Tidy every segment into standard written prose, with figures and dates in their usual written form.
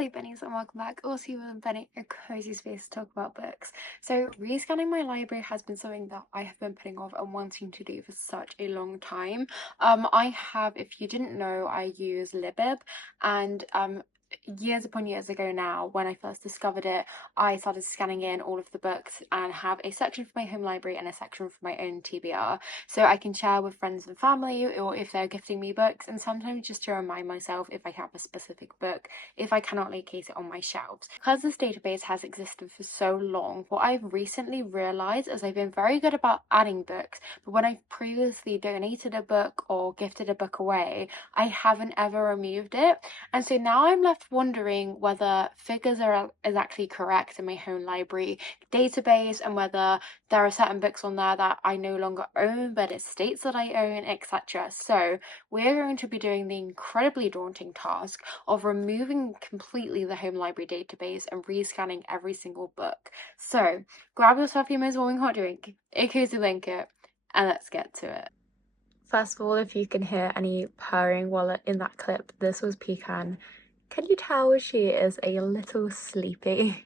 Hello Bennies and welcome back, or to Benny, a cozy space to talk about books. So rescanning my library has been something that I have been putting off and wanting to do for such a long time. I have, if you didn't know, I use Libib, and years upon years ago now, when I first discovered it, I started scanning in all of the books and have a section for my home library and a section for my own TBR, so I can share with friends and family, or if they're gifting me books, and sometimes just to remind myself if I have a specific book if I cannot locate it on my shelves. Because this database has existed for so long, what I've recently realised is I've been very good about adding books, but when I've previously donated a book or gifted a book away, I haven't ever removed it. And so now I'm left wondering whether figures is actually correct in my home library database, and whether there are certain books on there that I no longer own but it states that I own, etc. So we're going to be doing the incredibly daunting task of removing completely the home library database and rescanning every single book. So grab yourself your most warming hot drink, a cozy blanket, and let's get to it. First of all, if you can hear any purring while in that clip, this was Pecan. Can you tell she is a little sleepy?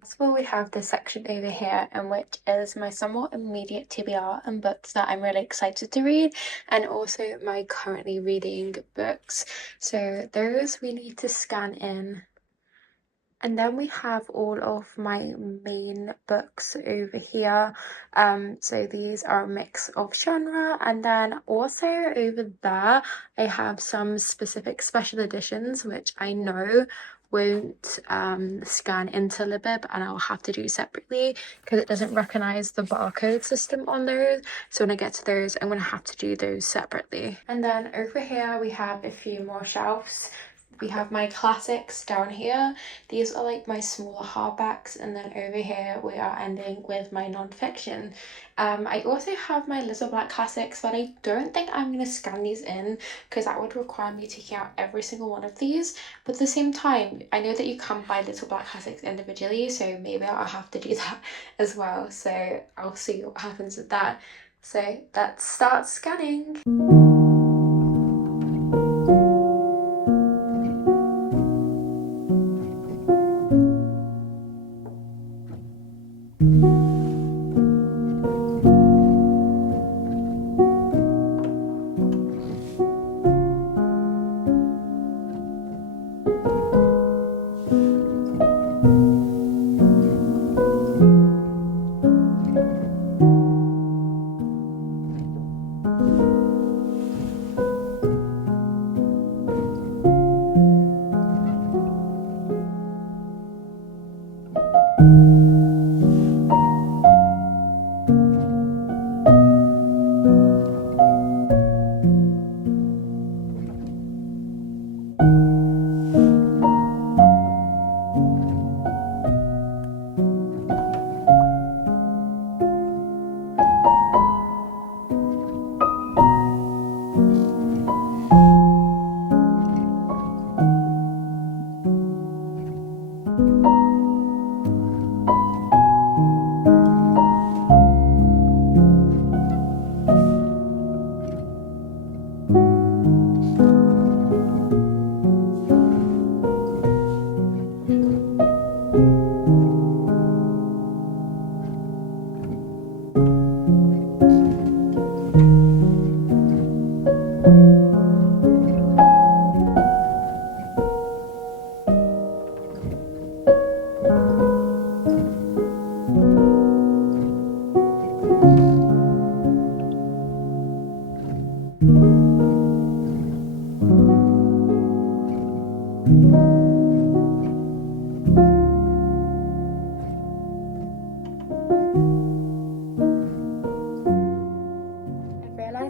First of all, we have this section over here, in which is my somewhat immediate TBR and books that I'm really excited to read, and also my currently reading books. So those we need to scan in. And then we have all of my main books over here. So these are a mix of genre, and then also over there I have some specific special editions which I know won't scan into Libib, and I'll have to do separately because it doesn't recognize the barcode system on those. So when I get to those, I'm going to have to do those separately. And then over here we have a few more shelves. We have my classics down here. These are like my smaller hardbacks, and then over here we are ending with my non-fiction. I also have my little black classics, but I don't think I'm going to scan these in because that would require me taking out every single one of these. But at the same time, I know that you can buy little black classics individually, so maybe I'll have to do that as well. So I'll see what happens with that. So let's start scanning.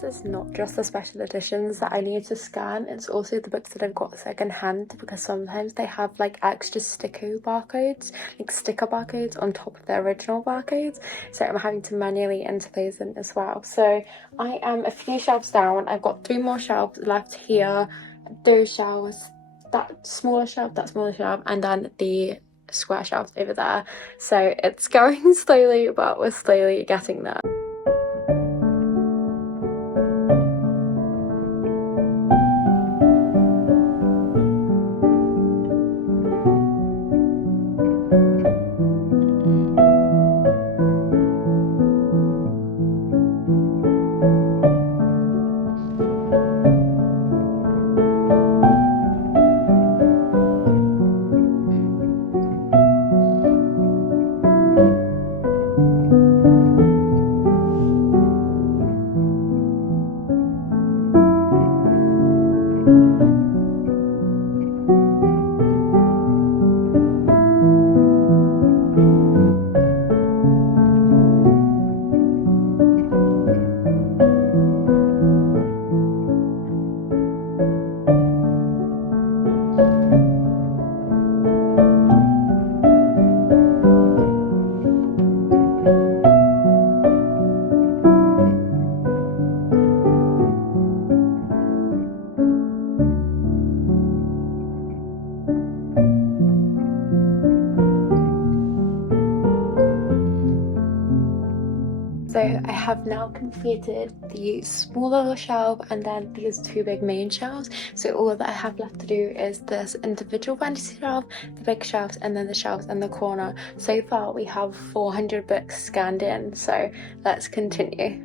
It's not just the special editions that I need to scan, it's also the books that I've got second hand, because sometimes they have like extra sticker barcodes on top of their original barcodes, so I'm having to manually enter those in as well. So I am a few shelves down. I've got 3 more shelves left here, those shelves, that smaller shelf, and then the square shelves over there. So it's going slowly, but we're slowly getting there. I have now completed the small little shelf and then these two big main shelves. So all that I have left to do is this individual fantasy shelf, the big shelves, and then the shelves in the corner. So far we have 400 books scanned in, so let's continue.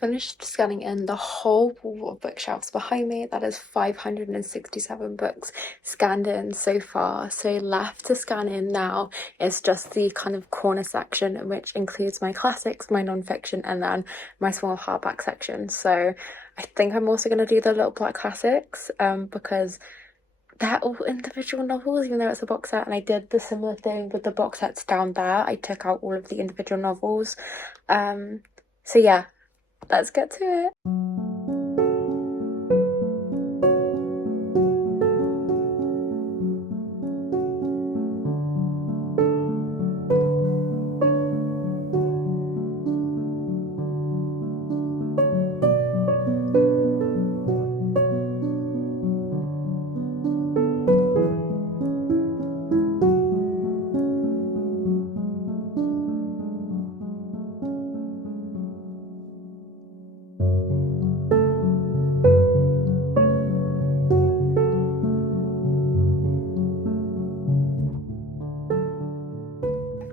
Finished scanning in the whole wall of bookshelves behind me. That is 567 books scanned in so far. So left to scan in now is just the kind of corner section, which includes my classics, my non-fiction, and then my small hardback section. So I think I'm also going to do the little black classics because they're all individual novels, even though it's a box set. And I did the similar thing with the box sets down there. I took out all of the individual novels. So yeah, let's get to it.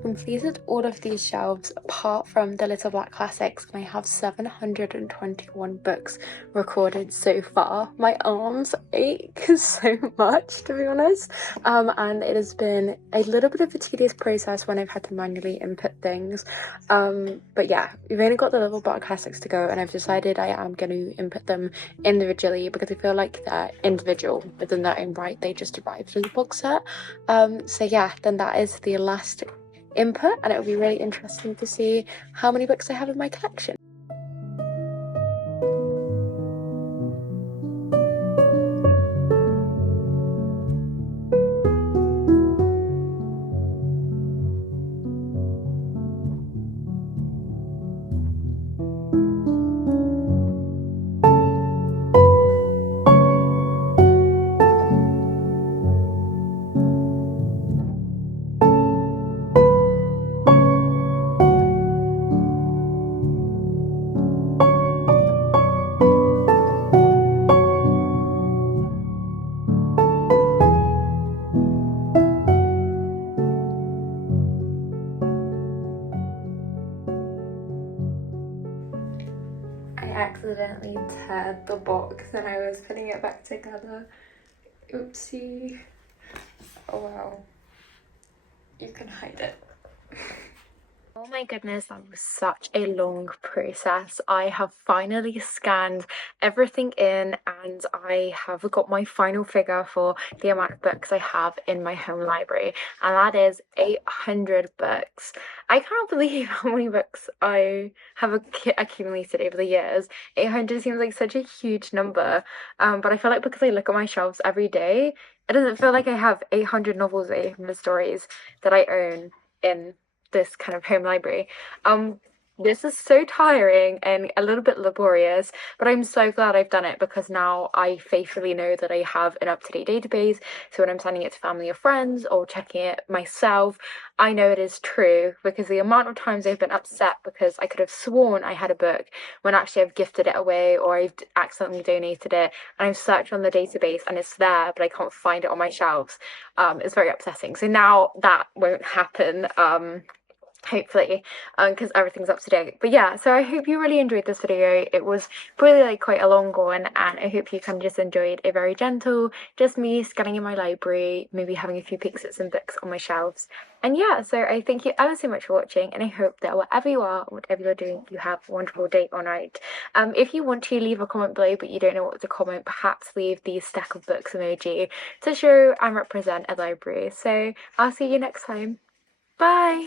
Completed all of these shelves apart from the little black classics, and I have 721 books recorded so far. My arms ache so much, to be honest, and it has been a little bit of a tedious process when I've had to manually input things, but yeah, we've only got the little black classics to go, and I've decided I am going to input them individually because I feel like they're individual within their own right. They just arrived as a box set. So yeah, then that is the last input, and it will be really interesting to see how many books I have in my collection. I accidentally teared the box and I was putting it back together. Oopsie. Oh wow. You can hide it. Oh my goodness, that was such a long process. I have finally scanned everything in and I have got my final figure for the amount of books I have in my home library, and that is 800 books. I can't believe how many books I have accumulated over the years. 800 seems like such a huge number, but I feel like because I look at my shelves every day, it doesn't feel like I have 800 novels, 800 stories that I own in this kind of home library. This is so tiring and a little bit laborious, but I'm so glad I've done it because now I faithfully know that I have an up-to-date database. So when I'm sending it to family or friends or checking it myself, I know it is true, because the amount of times I've been upset because I could have sworn I had a book when actually I've gifted it away or I've accidentally donated it, and I've searched on the database and it's there but I can't find it on my shelves. It's very upsetting. So now that won't happen. hopefully, because everything's up to date. But yeah, so I hope you really enjoyed this video. It was really like quite a long one, and I hope you kind of just enjoyed a very gentle, just me scanning in my library, maybe having a few peeks at some books on my shelves. And yeah, so I thank you ever so much for watching, and I hope that wherever you are, whatever you're doing, you have a wonderful day or night. If you want to leave a comment below but you don't know what to comment, perhaps leave the stack of books emoji to show and represent a library. So I'll see you next time. Bye!